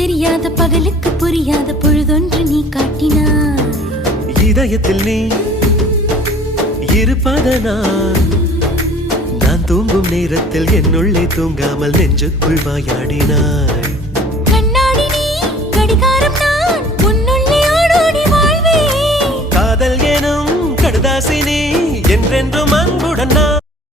தெரியாத பகலுக்கு புரியாத பொழுதொன்று நீ காட்டினாய். இதயத்தில் நீ இருப்பதனால் நான் தூங்கும் நேரத்தில் என்னுள்ளே தூங்காமல் நெஞ்சுக்குள் வாயாடினாய். கண்ணாடி நீ கடிகாரம் நான் உன்னுள்ளே ஓடோடி வாழ்வே. காதல் எனும் கடுதாசி நீ என்றென்றும்